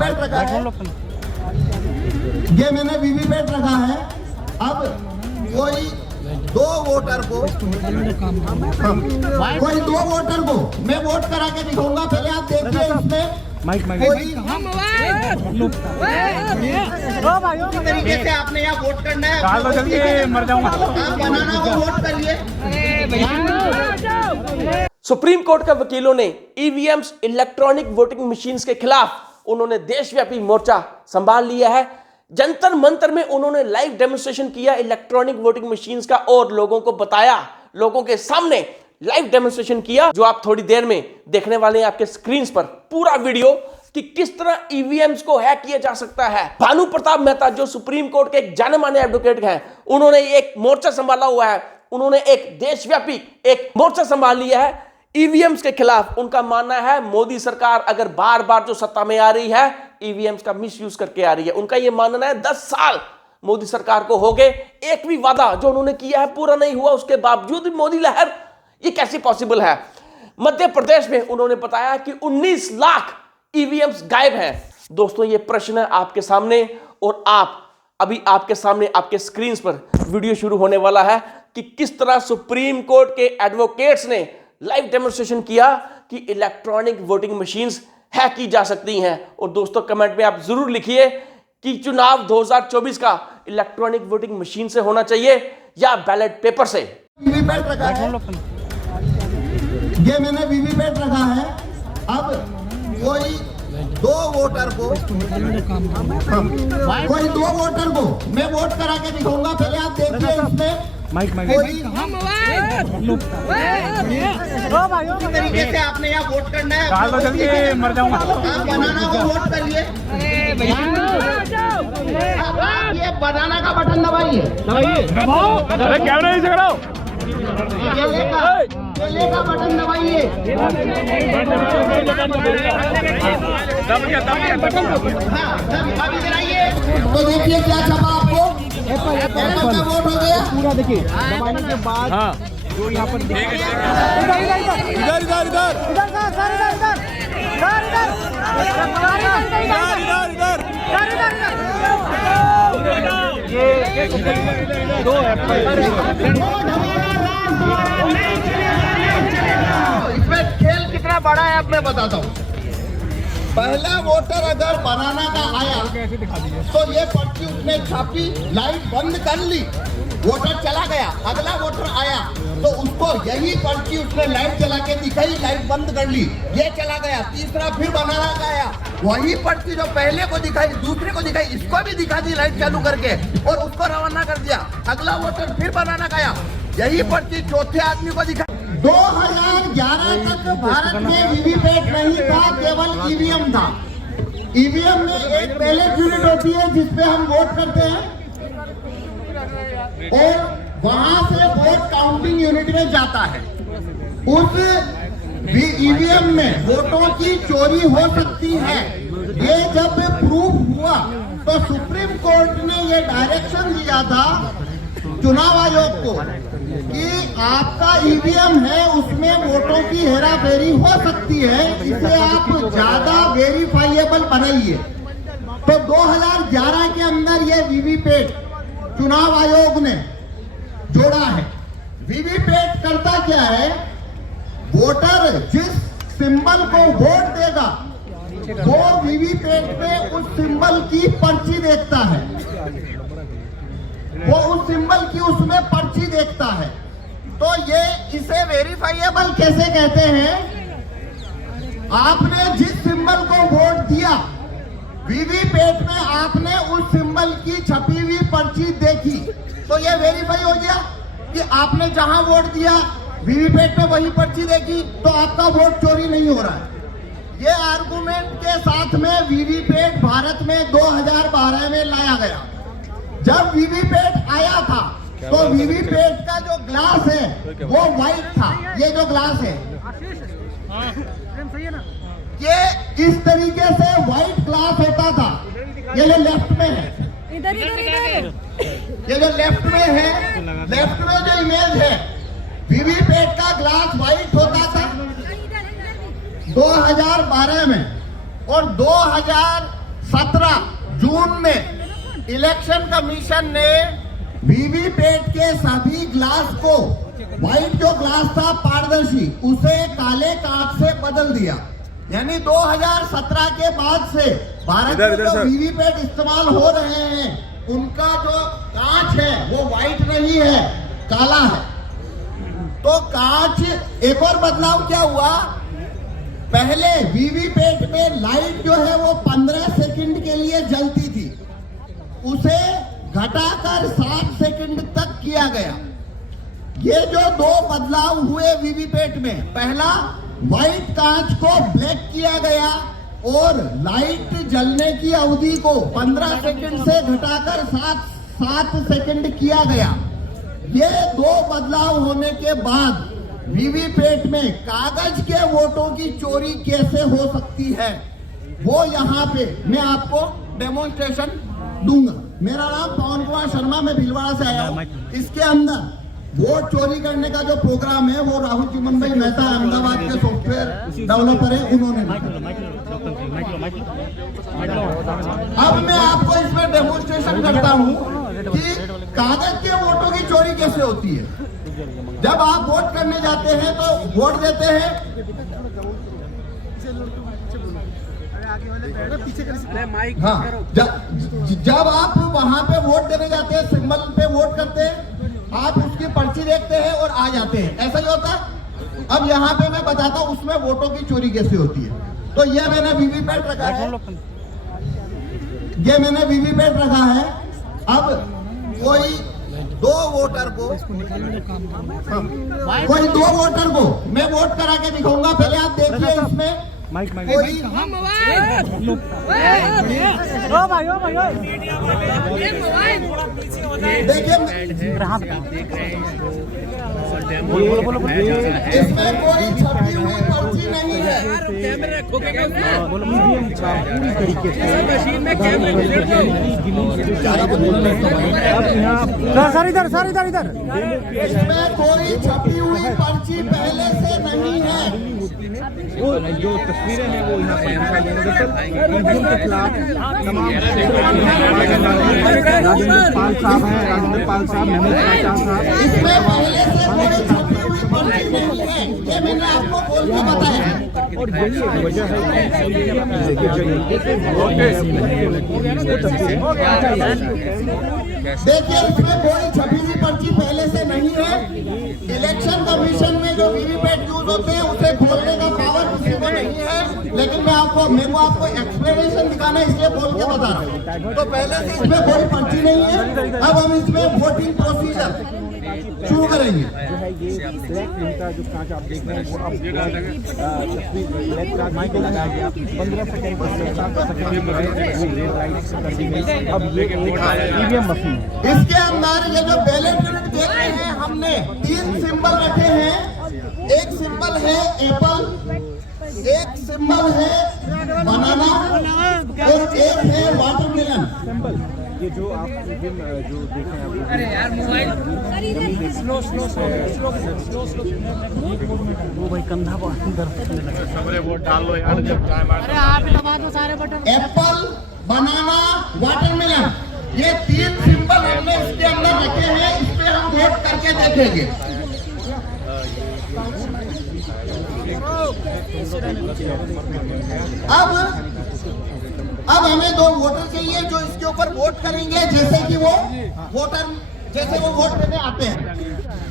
VVPAT रखा है, ये मैंने वीवीपैट रखा है। अब कोई दो वोटर को मैं वोट करा के दिखाऊंगा। पहले आप देखिए इसमें कोई तरीके से आपने यहाँ वोट करना है, मर जाऊंगा, बनाना को वोट करिए। सुप्रीम कोर्ट के वकीलों ने ईवीएम्स इलेक्ट्रॉनिक वोटिंग मशीन्स के खिलाफ उन्होंने देशव्यापी मोर्चा संभाल लिया है। जंतर मंतर में उन्होंने लाइव डेमोन्स्ट्रेशन किया इलेक्ट्रॉनिक वोटिंग मशीन्स का और लोगों को बताया, लोगों के सामने लाइव डेमोन्स्ट्रेशन किया, जो आप थोड़ी देर में देखने वाले हैं आपके स्क्रीन पर पूरा वीडियो कि किस तरह ईवीएम्स को हैक किया जा सकता है। भानु प्रताप मेहता जो सुप्रीम कोर्ट के एक जाने माने एडवोकेट हैं, उन्होंने एक मोर्चा संभाला हुआ है, उन्होंने एक देशव्यापी एक मोर्चा संभाल लिया है ईवीएम्स के खिलाफ। उनका मानना है मोदी सरकार अगर बार बार जो सत्ता में आ रही है ईवीएम्स का मिसयूज करके आ रही है। उनका यह मानना है 10 साल मोदी सरकार को हो गए, एक भी वादा जो उन्होंने किया है पूरा नहीं हुआ, उसके बावजूद मोदी लहर, ये कैसे पॉसिबल है। मध्य प्रदेश में उन्होंने बताया कि 19 लाख ईवीएम्स गायब हैं। दोस्तों ये प्रश्न है आपके सामने और अभी आपके सामने आपके स्क्रीन पर वीडियो शुरू होने वाला है कि किस तरह सुप्रीम कोर्ट के एडवोकेट्स ने लाइव डेमोन्स्ट्रेशन किया कि इलेक्ट्रॉनिक वोटिंग मशीन्स हैक की जा सकती हैं। और दोस्तों कमेंट में आप जरूर लिखिए कि चुनाव 2024 का इलेक्ट्रॉनिक वोटिंग मशीन से होना चाहिए या बैलेट पेपर से। वीवीपैट रखा है, ये मैंने वीवीपैट रखा है। अब कोई दो वोटर को मैं वोट करा के दिखाऊंगा। पहले आप देखिए इसमें कोई तरीके से आपने यहाँ वोट करना है, मर जाऊंगा, बनाना को वोट करिए। आप ये बनाना का बटन दबाइए, कैमरा नहीं झगड़ाओ, केले का बटन दबाइए। अभी गिराइए तो देखिए क्या छपा आपको। एप्पल का वोट हो गया पूरा, देखिए दबाने के बाद जो यहाँ पर इधर दो एप्पल। इसमें खेल कितना बड़ा है अब मैं बताता हूँ। पहला वोटर अगर बनाना का आया तो ये पर्ची उसने छापी, लाइट बंद कर ली, वोटर चला गया। अगला वोटर आया तो उसको यही पर्ची उसने लाइट चला के दिखाई, लाइट बंद कर ली, ये चला गया। तीसरा फिर बनाना का आया, वही पर्ची जो पहले को दिखाई दूसरे को दिखाई, इसको भी दिखा दी लाइट चालू करके और उसको रवाना कर दिया। अगला वोटर फिर बनाना का आया, यही पर्ची चौथे आदमी को दिखाई। 2011 तक भारत में वीवीपैट नहीं था, केवल ईवीएम था। ईवीएम में एक बैलेट यूनिट होती है जिसपे हम वोट करते हैं और वहां से वोट काउंटिंग यूनिट में जाता है। उस ईवीएम में वोटों की चोरी हो सकती है। ये जब प्रूफ हुआ तो सुप्रीम कोर्ट ने ये डायरेक्शन दिया था चुनाव आयोग को कि आपका ईवीएम है उसमें वोटों की हेराफेरी हो सकती है, इसे आप ज्यादा वेरीफाइएबल बनाइए। तो 2011 के अंदर ये वीवीपैट चुनाव आयोग ने जोड़ा है। वीवीपैट करता क्या है, वोटर जिस सिंबल को वोट देगा वो वीवीपैट में उस सिंबल की पर्ची देखता है, वो उस सिंबल की उसमें पर्ची देखता है। तो ये इसे वेरीफाइएबल कैसे कहते हैं, आपने जिस सिंबल को वोट दिया वीवीपैट में आपने उस सिंबल की छपी हुई पर्ची देखी तो ये वेरीफाई हो गया कि आपने जहां वोट दिया वीवीपैट में वही पर्ची देखी तो आपका वोट चोरी नहीं हो रहा है। ये आर्गुमेंट के साथ में वीवीपैट भारत में 2012 में लाया गया। जब वीवीपैट आया था तो वीवीपैट का जो ग्लास है वो व्हाइट था। ये जो ग्लास है ये इस तरीके से व्हाइट ग्लास होता था। ये जो लेफ्ट में है, इधर ये जो लेफ्ट में है, लेफ्ट में जो इमेज है वीवीपैट का ग्लास व्हाइट होता था 2012 में और 17 जून में इलेक्शन कमीशन ने वीवीपैट के सभी ग्लास को, व्हाइट जो ग्लास था पारदर्शी, उसे काले कांच से बदल दिया। यानी 2017 के बाद से भारत में जो वीवीपैट इस्तेमाल हो रहे हैं उनका जो कांच है वो व्हाइट नहीं है, काला है। तो कांच, एक और बदलाव क्या हुआ, पहले वीवीपैट में लाइट जो है वो 15 सेकंड के लिए जलती थी, उसे घटाकर 7 सेकंड तक किया गया। ये जो दो बदलाव हुए वीवीपैट में, पहला व्हाइट कांच को ब्लैक किया गया और लाइट जलने की अवधि को 15 सेकंड से घटाकर 7 सेकंड किया गया। ये दो बदलाव होने के बाद वीवीपैट में कागज के वोटों की चोरी कैसे हो सकती है, वो यहाँ पे मैं आपको डेमोन्स्ट्रेशन दूंगा। मेरा नाम पवन कुमार शर्मा, मैं भीलवाड़ा से आया हूँ। इसके अंदर वोट चोरी करने का जो प्रोग्राम है वो राहुल चिमन भाई मेहता अहमदाबाद के सॉफ्टवेयर डेवलपर है, उन्होंने। अब मैं आपको इसमें डेमोन्स्ट्रेशन करता हूँ कि कागज के वोटों की चोरी कैसे होती है। जब आप वोट करने जाते हैं तो वोट देते हैं, हाँ, जब आप वहां पे वोट देने जाते हैं, सिंबल पे वोट करते हैं, आप उसकी पर्ची देखते हैं और आ जाते हैं, ऐसा ही होता है। अब यहाँ पे मैं बताता हूँ उसमें वोटों की चोरी कैसे होती है। तो ये मैंने वीवीपैट रखा है, ये मैंने वीवीपैट रखा है। अब कोई दो वोटर को मैं वोट करा के दिखाऊंगा। पहले आप देखिए इसमें कोई देखिए, इसमें कोई छपी हुई पर्ची नहीं है। सर इधर इसमें कोई छपी हुई पर्ची पहले से नहीं है। वो जो तस्वीरें हैं वो यहाँ पर के खिलाफ तमाम राजेंद्र पाल साहब हैं, राजेंद्र पाल साहब, महमूद खान साहब, इसमें पहले से कोई छपी हुई पर्ची नहीं है, ये मैंने आपको बोल के बताया। और यही वजह देखिए इसमें कोई छपी हुई पर्ची पहले से नहीं है। इलेक्शन कमीशन में जो वीवीपैट यूज होते हैं उसे खोलने का पावर किसी को नहीं है, लेकिन मेरे को आपको एक्सप्लेनेशन दिखाना है इसलिए बोल के बता रहा हूँ। तो पहले से इसमें कोई पर्ची नहीं है। अब हम इसमें वोटिंग प्रोसीजर शुरू करेंगे। जो कांच आप देख रहे हैं वो अब ब्लैक लगाया गया 15 सेकंड अब ये ईवीएम मशीन है। इसके अंदर ये जो बैलेट यूनिट देख रहे हैं, हमने 3 सिंबल रखे हैं। एक सिंबल है एप्पल, एक सिंबल है बनाना और एक है वाटरमेलन। ये जो आप जो देखें आप, अरे यार मोबाइल स्लो वो भाई कंधा सबरे वोट डाल लो यार, जब टाइम अरे आप दबा दो सारे बटन। एप्पल, बनाना, वाटरमेलन, ये 3 सिंबल हमने इसके अंदर रखे हैं। इस पे हम वोट करके देखेंगे। अब हमें 2 वोटर चाहिए जो इसके ऊपर वोट करेंगे, जैसे कि वो वोटर जैसे वो वोट देने आते हैं।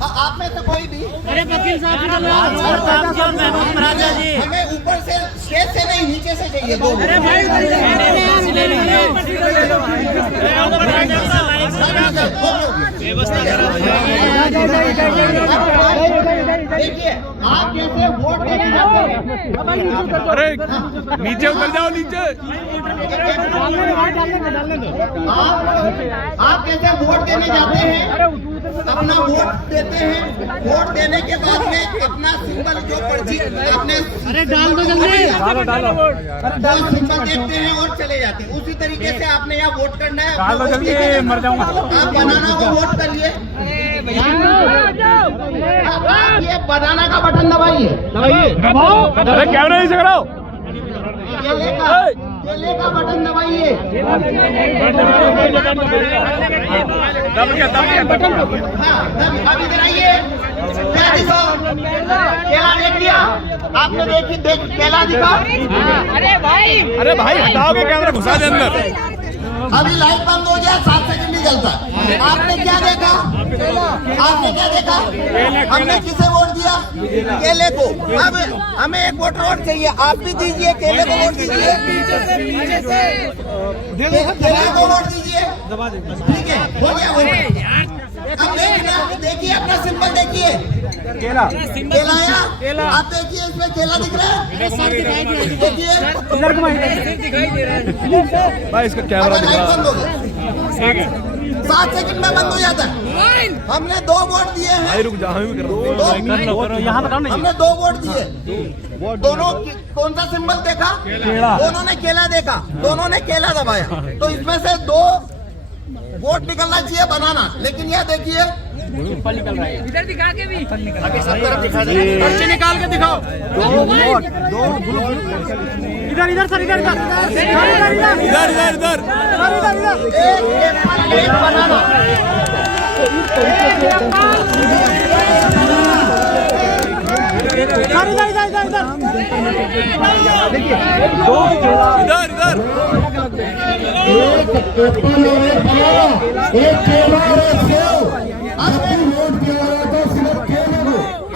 आप में से कोई भी, अरे वकील साहब जी, हमें ऊपर से स्टेज से नहीं नीचे से चाहिए 2 वोट। अरे भाई देखिए आप कैसे वोट देने जाते हैं। अरे नीचे उतर जाओ, नीचे। आप कैसे वोट देने जाते हैं, अपना वोट देते हैं। वोट देने के बाद में अपना सिंबल जो पर्ची अपने, अरे डाल दो जल्दी, वो सिंबल देखते हैं और चले जाते हैं। उसी तरीके से आपने यहाँ वोट करना है। मर जाऊंगा। आप बनाना को वोट करिए। आप ये बनाना का बटन दबाइए। अरे कैमरा नीचे कराओ। ये लेकर केले का बटन दबाइए। हाँ, अब इधर आइए। केला दिखाओ। केला देख लिया आपने? केला दिखा। अरे भाई हटाओगे कैमरा, घुसा दे अंदर। अभी लाइट बंद हो गया, 7 सेकंड ही चलता है। आपने क्या देखा? आपने क्या देखा? हमने किसे वोट दिया? केले को। अब हमें एक वोट चाहिए, आप भी दीजिए, केले को वोट दीजिए, केले को वोट दीजिए। ठीक है, हो गया वोट। अब देखिए अपना सिंबल देखिए, केला आया। आप देखिए इसमें केला दिख रहा है, देखिए भाई इसका कैमरा लाइट बंद हो गया, 7 सेकंड में बंद हो जाता है। हमने 2 वोट दिए हैं, रुक जा, हम भी कर रहे हमने 2 वोट दिए। दोनों कौन सा सिंबल देखा? दोनों ने केला देखा, दोनों ने केला दबाया, तो इसमें से 2 वोट निकलना चाहिए बनाना। लेकिन यह देखिए इधर दिखा के भी सब तरफ दिखा दे, पर्ची निकाल के दिखाओ। इधर इधर सर, इधर इधर एक बनाना।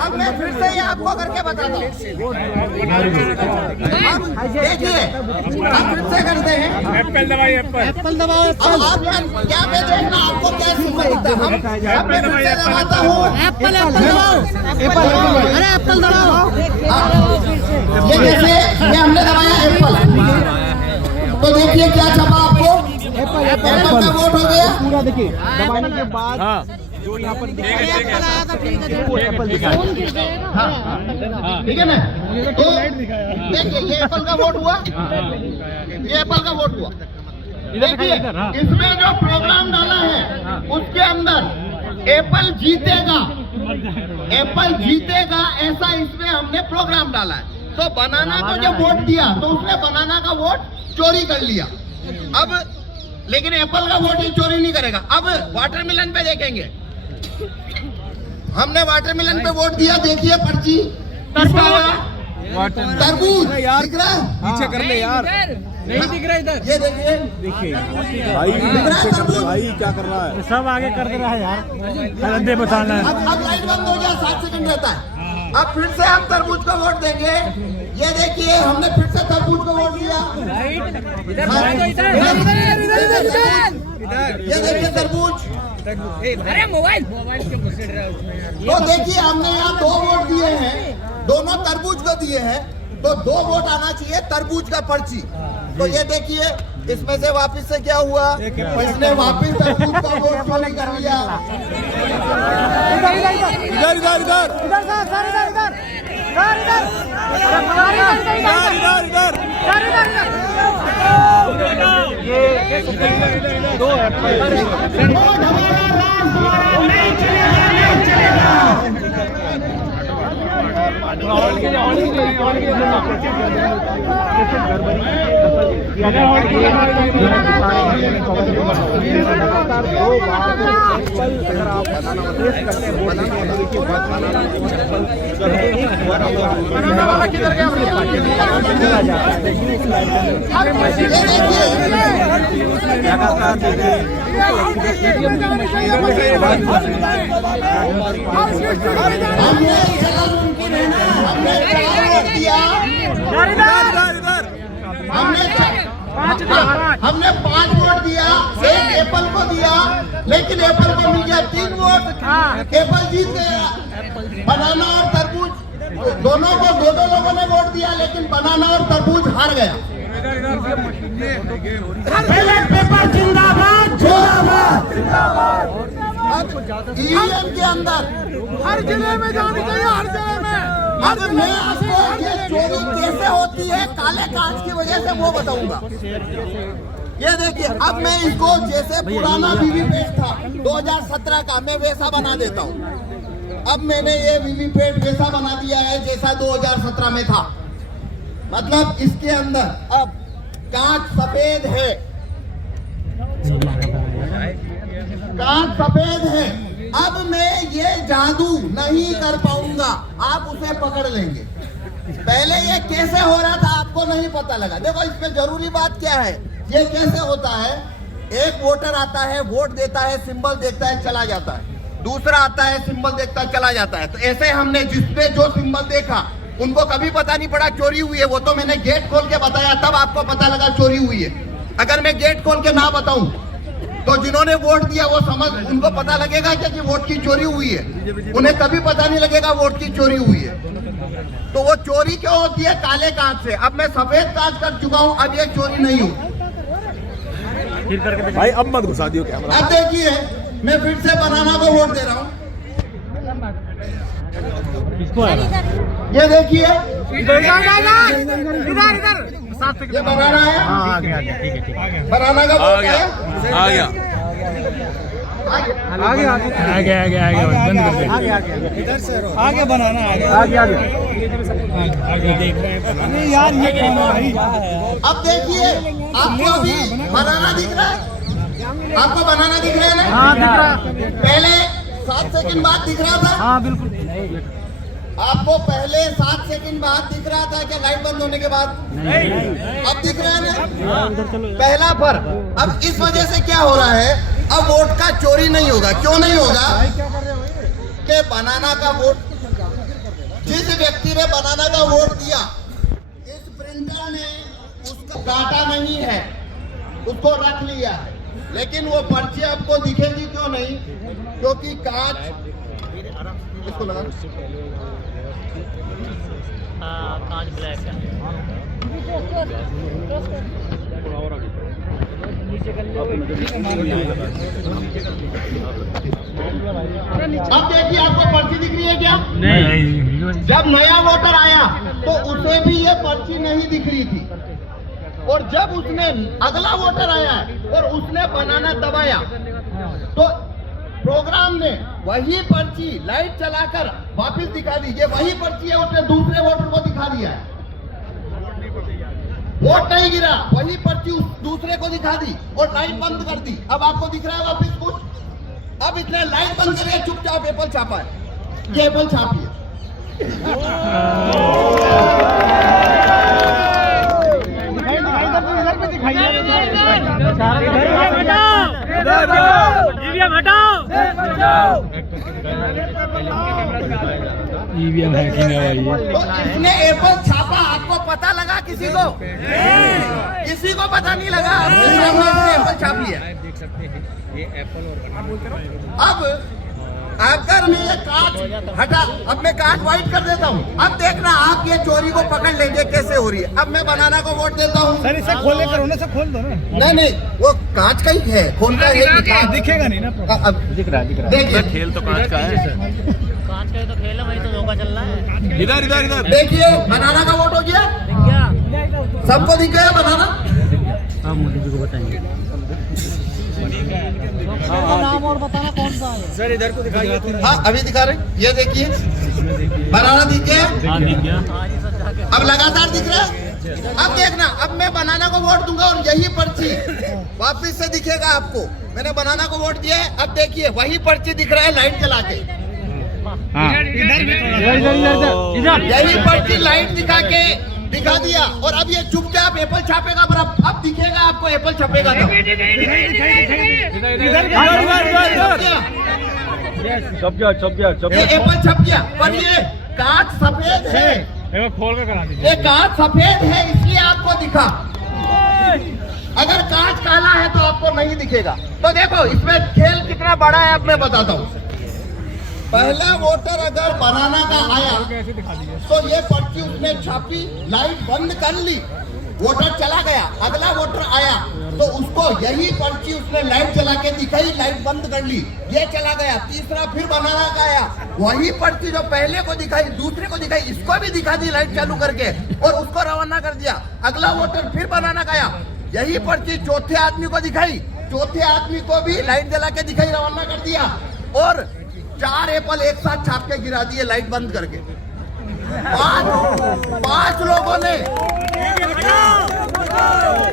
अब मैं फिर से ये आपको करके बताता हूँ। देखिए हम फिर से करते हैं। एप्पल दबाई, एप्पल दबाओ। अब आप क्या पे देखना, आपको क्या सिंबल दिखता है? हम मैं फिर से दबाता हूँ। एप्पल दबाओ। अरे एप्पल दबाओ। ये देखिए, ये हमने दबाया एप्पल, तो देखिए क्या छपा आपको? एप्पल का वोट हो गया। पूरा देखिए दबाने के बाद जो यहाँ पर एप्पल आया था, ठीक है। ठीक है ना? तो देखिए ये एप्पल का वोट हुआ, ये एप्पल का वोट हुआ। देखिए इसमें जो प्रोग्राम डाला है उसके अंदर एप्पल जीतेगा, एप्पल जीतेगा ऐसा इसमें हमने प्रोग्राम डाला है। तो बनाना को जब वोट दिया तो उसने बनाना का वोट चोरी कर लिया। अब लेकिन एप्पल का वोट ही चोरी नहीं करेगा। अब वाटरमेलन पे देखेंगे, हमने वाटरमेलन पे वोट दिया। देखिए पर्ची तरबूज दिख रहा है, पीछे कर ले यार। नहीं दिख रहा इधर। ये देखिए भाई दिख रहा है तरबूज। भाई क्या कर रहा है? सब आगे कर दे रहा है यार, अंधे बताना है। अब लाइट बंद हो गया, 7 सेकंड रहता है। अब फिर से हम तरबूज को वोट देंगे। ये देखिए हमने फिर से तरबूज को वोट दिया। ये देखिए तरबूज। अरे मोबाइल तो देखिए हमने यहाँ 2 वोट दिए हैं, दोनों तरबूज को दिए हैं, तो 2 वोट आना चाहिए तरबूज का पर्ची। तो ये देखिए इसमें से वापस से क्या हुआ, इसने वापस तरबूज का वोट चोरी कर लिया। इधर इधर इधर इधर दो एप्पल अगर आप करते हमने 5 वोट दिया, एक एप्पल को दिया, लेकिन एप्पल को मिल गया 3 वोट। एप्पल जीत गया। बनाना और तरबूज दोनों को 2 लोगों ने वोट दिया, लेकिन बनाना और तरबूज हार गया। बैलेट पेपर जिंदाबाद जिंदाबाद जिंदाबाद। ईवीएम के अंदर हर जिले में जानी चाहिए, हर जिले में। अब मैं आपको ये चोरी कैसे होती है काले कांच की वजह से वो बताऊंगा। ये देखिए अब मैं इसको जैसे पुराना वीवीपैट था 2017 का, मैं वैसा बना देता हूँ। अब मैंने ये वीवीपैट वैसा बना दिया है जैसा 2017 में था। मतलब इसके अंदर अब कांच सफेद है, कांच सफेद है। अब मैं ये जादू नहीं कर पाऊंगा, आप उसे पकड़ लेंगे। पहले ये कैसे हो रहा था आपको नहीं पता लगा। देखो इसमें जरूरी बात क्या है, ये कैसे होता है। एक वोटर आता है, वोट देता है, सिंबल देखता है, चला जाता है। दूसरा आता है, सिंबल देखता है, चला जाता है। तो ऐसे हमने जिसने जो सिंबल देखा उनको कभी पता नहीं पड़ा चोरी हुई है। वो तो मैंने गेट खोल के बताया, तब आपको पता लगा चोरी हुई है। अगर मैं गेट खोल के ना बताऊं तो जिन्होंने वोट दिया वो समझ, उनको पता लगेगा कि वोट की चोरी हुई है। उन्हें कभी पता नहीं लगेगा वोट की चोरी हुई है। तो वो चोरी क्यों होती है? काले कांच से। अब मैं सफेद कांच कर चुका हूं, अब ये चोरी नहीं होती। भाई अब मत घुसा दियो कैमरा। अब देखिए, मैं फिर से बनाना को वोट दे रहा हूँ। ये देखिए, ये बनाना है, बनाना का वोट है। आ गया बंद कर दे। आगे बनाना आगे देख रहे हैं। नहीं यार ये कौन है भाई? अब देखिए, आपको अभी बनाना दिख रहा है? आपको बनाना दिख रहा है ना? हाँ दिख रहा। पहले 7 सेकंड बाद दिख रहा था। हाँ बिल्कुल। आपको पहले 7 सेकंड बाद दिख रहा था क्या लाइट बंद होने के बाद? अब दिख रहा है ना? पहला फर्क। अब इस वजह से क्या हो रहा है, अब वोट का चोरी नहीं होगा। क्यों नहीं होगा? कि बनाना का वोट, जिस व्यक्ति ने बनाना का वोट दिया, इस प्रिंटर ने उसको काटा नहीं है, उसको रख लिया है। लेकिन वो पर्ची आपको दिखेगी क्यों नहीं? क्योंकि कांच, इसको लगा, कांच ब्लैक है। अब देखिए, आपको पर्ची दिख रही है क्या? नहीं। जब नया वोटर आया तो उसे भी ये पर्ची नहीं दिख रही थी, और जब उसने अगला वोटर आया और उसने बनाना दबाया तो प्रोग्राम ने वही पर्ची लाइट चलाकर वापस दिखा दी। ये वही पर्ची है, उसने दूसरे वोटर को दिखा दिया है। वोट नहीं गिरा, वही पर्ची उस दूसरे को दिखा दी और लाइट बंद कर दी। अब आपको दिख रहा है वापस कुछ? अब इसने लाइट बंद करके चुपचाप एप्पल छापा है। ये एप्पल छापी है। ईवीएम हैकिंग है भाई। तो इसने एप्पल छापा, आपको पता लगा? किसी को किसी को पता नहीं लगा। इसने एप्पल छाप लिया। देख सकते हैं ये एप्पल और अब अगर मैं ये कांच हटा, अब मैं कांच व्हाइट कर देता हूँ। अब देखना आप ये चोरी को पकड़ लेंगे कैसे हो रही है। अब मैं बनाना को वोट देता हूँ। सर इसे खोले करो ना, खोल दो ना। नहीं, वो कांच का ही है, खोलना है। दिखेगा नहीं ना। अब दिख रहा है। देखिए, खेल तो कांच का है। कांच का ही तो खेल है, वही तो धोखा चल रहा है। इधर इधर इधर देखिए, बनाना का वोट हो गया। सबको दिख गया बनाना? हाँ मोदी जी को बताएंगे। नाम और बताना कौन सा है? सर इधर को दिखाइए। हाँ अभी दिखा रहे, ये देखिए बनाना दिख गया। अब लगातार दिख रहा है। अब देखना, अब मैं बनाना को वोट दूंगा और यही पर्ची वापिस से दिखेगा आपको। मैंने बनाना को वोट दिया है। अब देखिए वही पर्ची दिख रहा है लाइट चला के। यही पर्ची लाइट दिखा दिया और अब ये चुपचाप एप्पल छापेगा। पर अब दिखेगा आपको एप्पल छपेगा तो। छप गया ये एप्पल छप गया, पर ये कांच सफेद है। खोल कर करा दीजिए। ये कांच सफेद है इसलिए आपको दिखा। अगर कांच काला है तो आपको नहीं दिखेगा। तो देखो इसमें खेल कितना बड़ा है, अब मैं बताता हूँ। पहला वोटर अगर बनाना का आया तो ये पर्ची उसने छापी, लाइट बंद कर ली, वोटर चला गया। अगला वोटर आया तो उसको यही पर्ची उसने लाइट चला के दिखाई, लाइट बंद कर ली, ये चला गया। तीसरा फिर बनाना का आया, वही पर्ची जो पहले को दिखाई दूसरे को दिखाई, इसको भी दिखा दी लाइट चालू करके और उसको रवाना कर दिया। अगला वोटर फिर बनाना का आया, यही पर्ची चौथे आदमी को दिखाई, चौथे आदमी को भी लाइट जला के दिखाई, रवाना कर दिया और 4 एप्पल एक साथ छाप के गिरा दिए लाइट बंद करके। 5 लोगों ने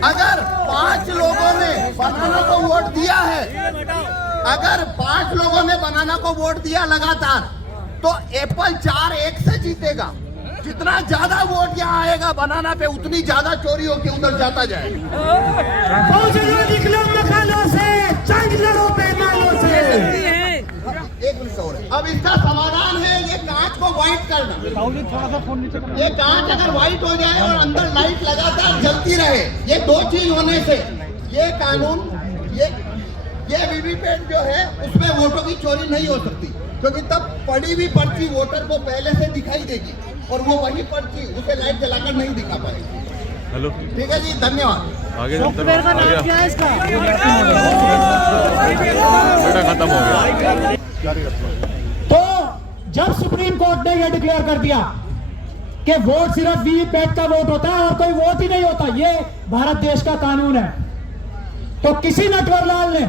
अगर 5 लोगों ने बनाना को वोट दिया है, अगर 5 लोगों ने बनाना को वोट दिया लगातार, तो एप्पल 4-1 से जीतेगा। जितना ज्यादा वोट यहाँ आएगा बनाना पे, उतनी ज्यादा चोरी होके उधर जाता जाएगा। एक मिनट और है। अब इसका समाधान है ये कांच को व्हाइट करना। ये कांच अगर व्हाइट हो जाए और अंदर लाइट लगातार जलती रहे, ये 2 चीज होने से ये कानून, ये वीवीपैट जो है उसमें वोटों की चोरी नहीं हो सकती, क्योंकि तब पड़ी हुई पर्ची वोटर को पहले से दिखाई देगी और वो वही पर्ची उसे लाइट जलाकर नहीं दिखा पाएगी। हेलो, ठीक है जी, धन्यवाद। आगे सॉफ्टवेयर का नाम क्या है इसका? बेटा खत्म हो गया। तो जब सुप्रीम कोर्ट ने यह डिक्लेयर कर दिया कि वोट सिर्फ वीवीपैट का वोट होता है और कोई वोट ही नहीं होता, ये भारत देश का कानून है, तो किसी नटवरलाल ने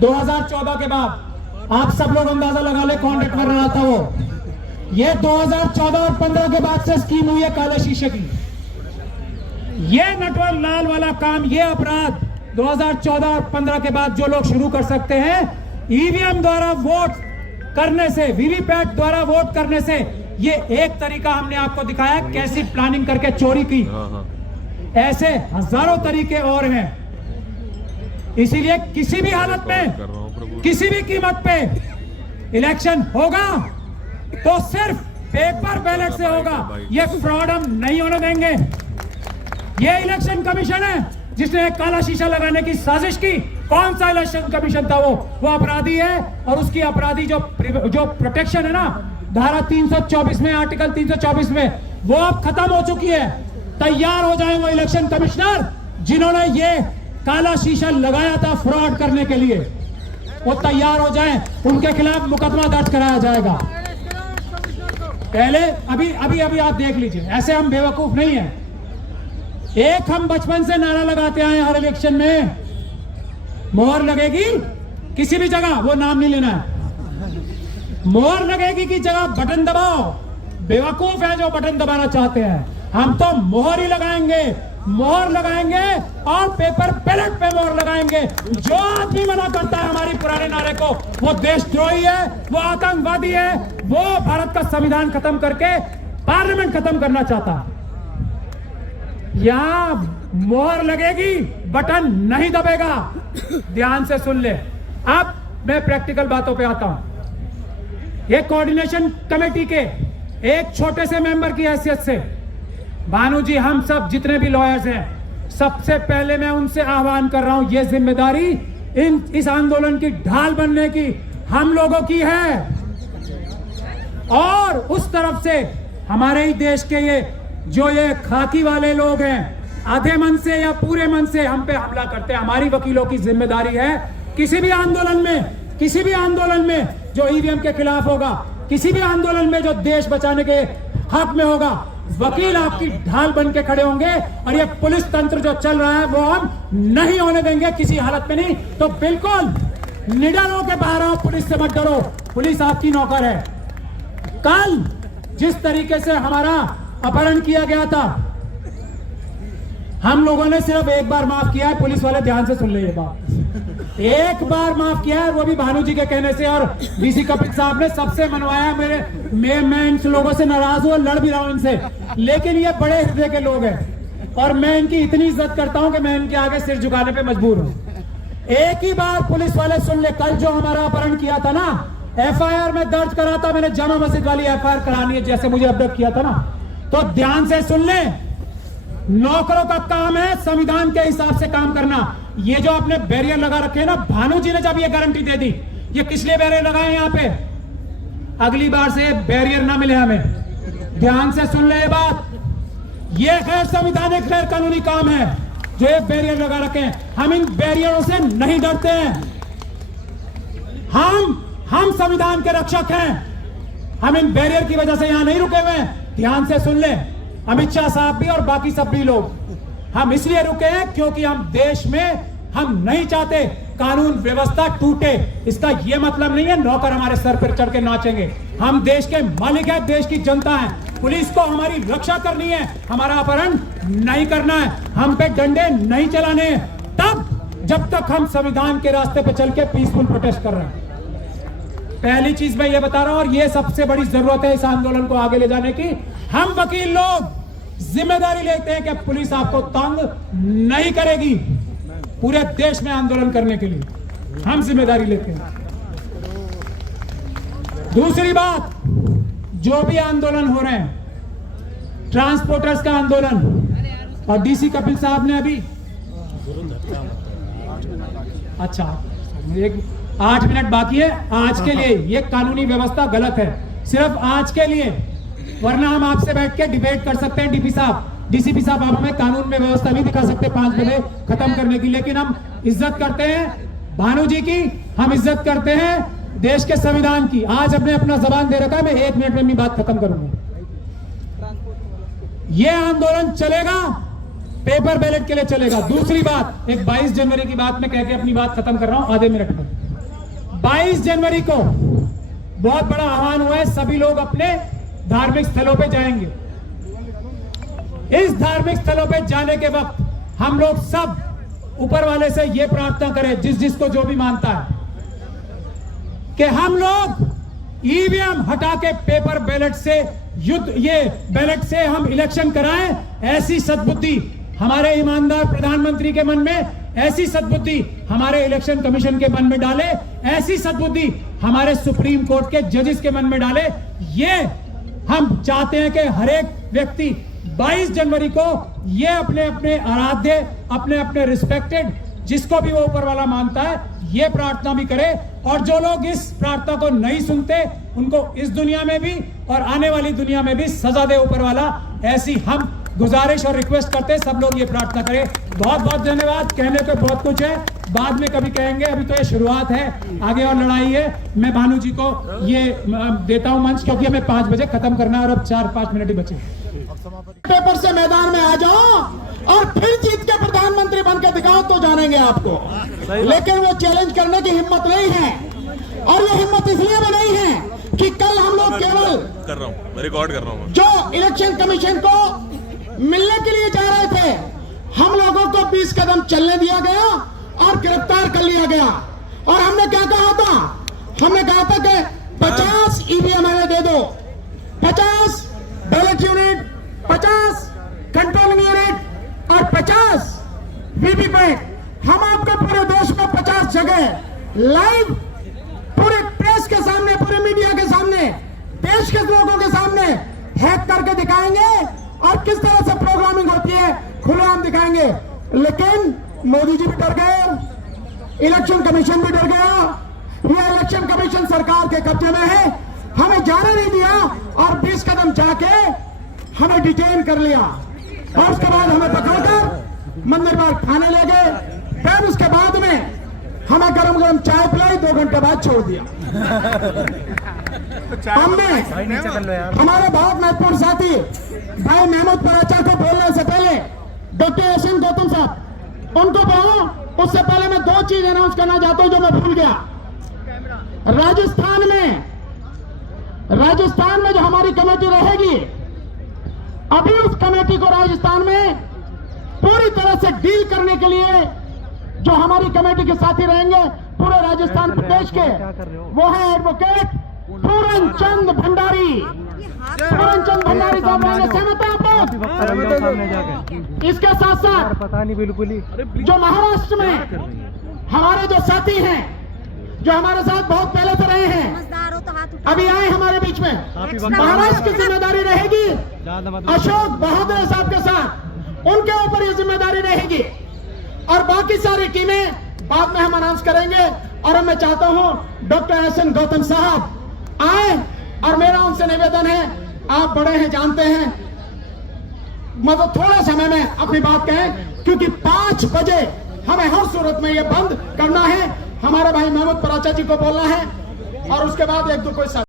2014 के बाद, आप सब लोग अंदाजा लगा ले कौन नटवरलाल था वो, ये 2014 और 15 के बाद से स्कीम हुई है काले शीशे की। ये नटवरलाल वाला काम, ये अपराध 2014 और 15 के बाद जो लोग शुरू कर सकते हैं, ईवीएम द्वारा वोट करने से, वीवीपैट द्वारा वोट करने से, ये एक तरीका हमने आपको दिखाया कैसी प्लानिंग करके चोरी की। ऐसे हजारों तरीके और हैं। इसीलिए किसी भी हालत में, किसी भी कीमत पे इलेक्शन होगा तो सिर्फ पेपर बैलेट से होगा। ये फ्रॉड हम नहीं होने देंगे। ये इलेक्शन कमीशन है जिसने एक काला शीशा लगाने की साजिश की। कौन सा इलेक्शन कमीशन था वो अपराधी है, और उसकी अपराधी जो प्रोटेक्शन है ना, धारा 324 में, आर्टिकल 324 में, वो अब खत्म हो चुकी है। तैयार हो जाए वो इलेक्शन कमिश्नर जिन्होंने ये काला शीशा लगाया था फ्रॉड करने के लिए, वो तैयार हो जाए, उनके खिलाफ मुकदमा दर्ज कराया जाएगा। पहले अभी आप देख लीजिए, ऐसे हम बेवकूफ नहीं है। एक हम बचपन से नारा लगाते आए हर इलेक्शन में, मोहर लगेगी किसी भी जगह, वो नाम नहीं लेना है, मोहर लगेगी की जगह बटन दबाओ। बेवकूफ है जो बटन दबाना चाहते हैं। हम तो मोहर ही लगाएंगे, मोहर लगाएंगे और पेपर बैलेट पे मोहर लगाएंगे। जो आदमी मना करता है हमारी पुराने नारे को, वो देशद्रोही है, वो आतंकवादी है, वो भारत का संविधान खत्म करके पार्लियामेंट खत्म करना चाहता है। यहां मोहर लगेगी, बटन नहीं दबेगा। ध्यान से सुन ले। अब मैं प्रैक्टिकल बातों पे आता हूं। एक कोऑर्डिनेशन कमेटी के एक छोटे से मेंबर की हैसियत से, भानु जी, हम सब जितने भी लॉयर्स हैं, सबसे पहले मैं उनसे आह्वान कर रहा हूं, ये जिम्मेदारी इस आंदोलन की ढाल बनने की हम लोगों की है। और उस तरफ से हमारे ही देश के ये खाकी वाले लोग हैं, आधे मन से या पूरे मन से हम पे हमला करते हैं। हमारी वकीलों की जिम्मेदारी है, किसी भी आंदोलन में जो ईवीएम के खिलाफ होगा, किसी भी आंदोलन में जो देश बचाने के हक में होगा, वकील आपकी ढाल बन के खड़े होंगे। और ये पुलिस तंत्र जो चल रहा है वो हम नहीं होने देंगे किसी हालत में। नहीं तो बिल्कुल निडर होकर बाहर आओ, पुलिस से मत डरो, पुलिस आपकी नौकर है। कल जिस तरीके से हमारा अपहरण किया गया था, हम लोगों ने सिर्फ एक बार माफ किया है। पुलिस वाले ध्यान से सुन ले ये बात, एक बार माफ किया है, वो भी भानु जी के कहने से, और वीसी कपिल साहब ने सबसे मनवाया। मैं इन लोगों से नाराज हूं, लड़ भी रहा हूं इनसे, लेकिन ये बड़े हृदय के लोग हैं और मैं इनकी इतनी इज्जत करता हूं कि मैं इनके आगे सिर झुकाने पे मजबूर हूं। एक ही बार पुलिस वाले सुन ले, कल जो हमारा अपहरण किया था ना, एफआईआर में दर्ज करा था मैंने, जामा मस्जिद वाली एफआईआर करानी है जैसे मुझे अबडक्ट किया था ना, तो ध्यान से सुन ले। नौकरों का काम है संविधान के हिसाब से काम करना। ये जो आपने बैरियर लगा रखे हैं ना, भानु जी ने जब ये गारंटी दे दी, ये किस लिए बैरियर लगाए यहाँ पे, अगली बार से बैरियर ना मिले हमें। ध्यान से सुन ले ये बात, ये गैर संवैधानिक गैर कानूनी काम है जो ये बैरियर लगा रखे हैं। हम इन बैरियरों से नहीं डरते हैं। हम संविधान के रक्षक हैं, हम इन बैरियर की वजह से यहां नहीं रुके हुए हैं। ध्यान से सुन ले, अमित शाह साहब भी और बाकी सब भी लोग, हम इसलिए रुके हैं क्योंकि हम देश में हम नहीं चाहते कानून व्यवस्था टूटे। इसका यह मतलब नहीं है नौकर हमारे सर पर चढ़ के नाचेंगे। हम देश के मालिक हैं, देश की जनता है, पुलिस को हमारी रक्षा करनी है, हमारा अपहरण नहीं करना है, हम पे डंडे नहीं चलाने हैं, तब जब तक हम संविधान के रास्ते पे चल के पीसफुल प्रोटेस्ट कर रहे हैं। पहली चीज मैं ये बता रहा हूं, और ये सबसे बड़ी जरूरत है इस आंदोलन को आगे ले जाने की। हम वकील लोग जिम्मेदारी लेते हैं कि पुलिस आपको तंग नहीं करेगी। पूरे देश में आंदोलन करने के लिए हम जिम्मेदारी लेते हैं। दूसरी बात, जो भी आंदोलन हो रहे हैं, ट्रांसपोर्टर्स का आंदोलन, और डीसी कपिल साहब ने अभी अच्छा 8 मिनट बाकी है आज के लिए। ये कानूनी व्यवस्था गलत है, सिर्फ आज के लिए, वरना हम आपसे बैठ के डिबेट कर सकते हैं। डीसीपी साहब आप हमें कानून में व्यवस्था भी दिखा सकते हैं 5 बजे खत्म करने की, लेकिन हम इज्जत करते हैं भानु जी की, हम इज्जत करते हैं देश के संविधान की। आज हमने अपना जबान दे रखा है, मैं 1 मिनट में अपनी बात खत्म करूंगा। यह आंदोलन चलेगा, पेपर बैलेट के लिए चलेगा। दूसरी बात, एक 22 जनवरी की बात मैं कह के अपनी बात खत्म कर रहा हूं आधे मिनट में। 22 जनवरी को बहुत बड़ा आह्वान हुआ है, सभी लोग अपने धार्मिक स्थलों पे जाएंगे। इस धार्मिक स्थलों पे जाने के वक्त हम लोग सब ऊपर वाले से यह प्रार्थना करें, जिसको जो भी मानता है, कि हम लोग ईवीएम हटा के पेपर बैलेट से ये बैलेट से हम इलेक्शन कराएं। ऐसी सद्बुद्धि हमारे ईमानदार प्रधानमंत्री के मन में, ऐसी सद्बुद्धि हमारे इलेक्शन कमीशन के मन में डाले, ऐसी सद्बुद्धि हमारे सुप्रीम कोर्ट के जजेस के मन में डाले। ये हम चाहते हैं कि हर एक व्यक्ति 22 जनवरी को ये अपने अपने आराध्य, अपने अपने रिस्पेक्टेड, जिसको भी वो ऊपर वाला मानता है, ये प्रार्थना भी करे। और जो लोग इस प्रार्थना को नहीं सुनते, उनको इस दुनिया में भी और आने वाली दुनिया में भी सजा दे ऊपर वाला, ऐसी हम गुजारिश और रिक्वेस्ट करते हैं। सब लोग ये प्रार्थना करें। बहुत बहुत धन्यवाद। कहने को बहुत कुछ है, बाद में कभी कहेंगे, अभी तो ये शुरुआत है, आगे और लड़ाई है। मैं भानु जी को ये देता हूं मंच, क्योंकि हमें 5 बजे खत्म करना है और अब 4-5 मिनट ही बचे। पेपर से मैदान में आ जाओ और फिर जीत के प्रधानमंत्री बन के दिखाओ तो जानेंगे आपको, लेकिन वो चैलेंज करने की हिम्मत नहीं है। और ये हिम्मत इसलिए भी नहीं है कि कल हम लोग केवल कर रहा हूँ, रिकॉर्ड कर रहा हूँ, जो इलेक्शन कमीशन को मिलने के लिए जा रहे थे, हम लोगों को 20 कदम चलने दिया गया और गिरफ्तार कर लिया गया। और हमने क्या कहा था? हमने कहा था कि 50 ईवीएम हमें दे दो, 50 बैलेट यूनिट, 50 कंट्रोलिंग यूनिट और 50 वीवीपैट। हम आपको पूरे देश में 50 जगह लाइव, पूरे प्रेस के सामने, पूरे मीडिया के सामने, देश के लोगों के सामने हैक करके दिखाएंगे और किस तरह से प्रोग्रामिंग होती है खुलेआम दिखाएंगे। लेकिन मोदी जी भी डर गए, इलेक्शन कमीशन भी डर गया। यह इलेक्शन कमीशन सरकार के कब्जे में है, हमें जाने नहीं दिया और 20 कदम जाके हमें डिटेन कर लिया और उसके बाद हमें पकड़कर मंदिर बार खाने ले गए। फिर उसके बाद में हमें गरम गरम चाय पिलाई, 2 घंटे बाद छोड़ दिया। हमने हमारे बहुत महत्वपूर्ण साथी भाई महमूद पराचा को बोलने से पहले डॉक्टर एसएन गौतम साहब उनको बोलो, उससे पहले मैं 2 चीज अनाउंस करना चाहता हूं जो मैं भूल गया। राजस्थान में जो हमारी कमेटी रहेगी, अभी उस कमेटी को राजस्थान में पूरी तरह से डील करने के लिए जो हमारी कमेटी के साथी रहेंगे पूरे राजस्थान प्रदेश के, वो है एडवोकेट पूरन चंद भंडारी। पूरन चंद भंडारी साहब रहेंगे, सहमत है आप लोग? इसके साथ साथ पता नहीं बिल्कुल ही जो महाराष्ट्र में हमारे जो साथी हैं, जो हमारे साथ बहुत पहले से रहे हैं, अभी आए हमारे बीच में, महाराष्ट्र की जिम्मेदारी रहेगी अशोक बहादुर साहब के साथ, उनके ऊपर ये जिम्मेदारी रहेगी। और बाकी सारी टीमें बाद में हम अनाउंस करेंगे। और मैं चाहता हूं डॉक्टर एसएन गौतम साहब आए, और मेरा उनसे निवेदन है, आप बड़े हैं, जानते हैं, मतलब थोड़े समय में अपनी बात कहें, क्योंकि 5 बजे हमें हर सूरत में ये बंद करना है। हमारे भाई महमूद पराचा जी को बोलना है और उसके बाद 1-2 कोई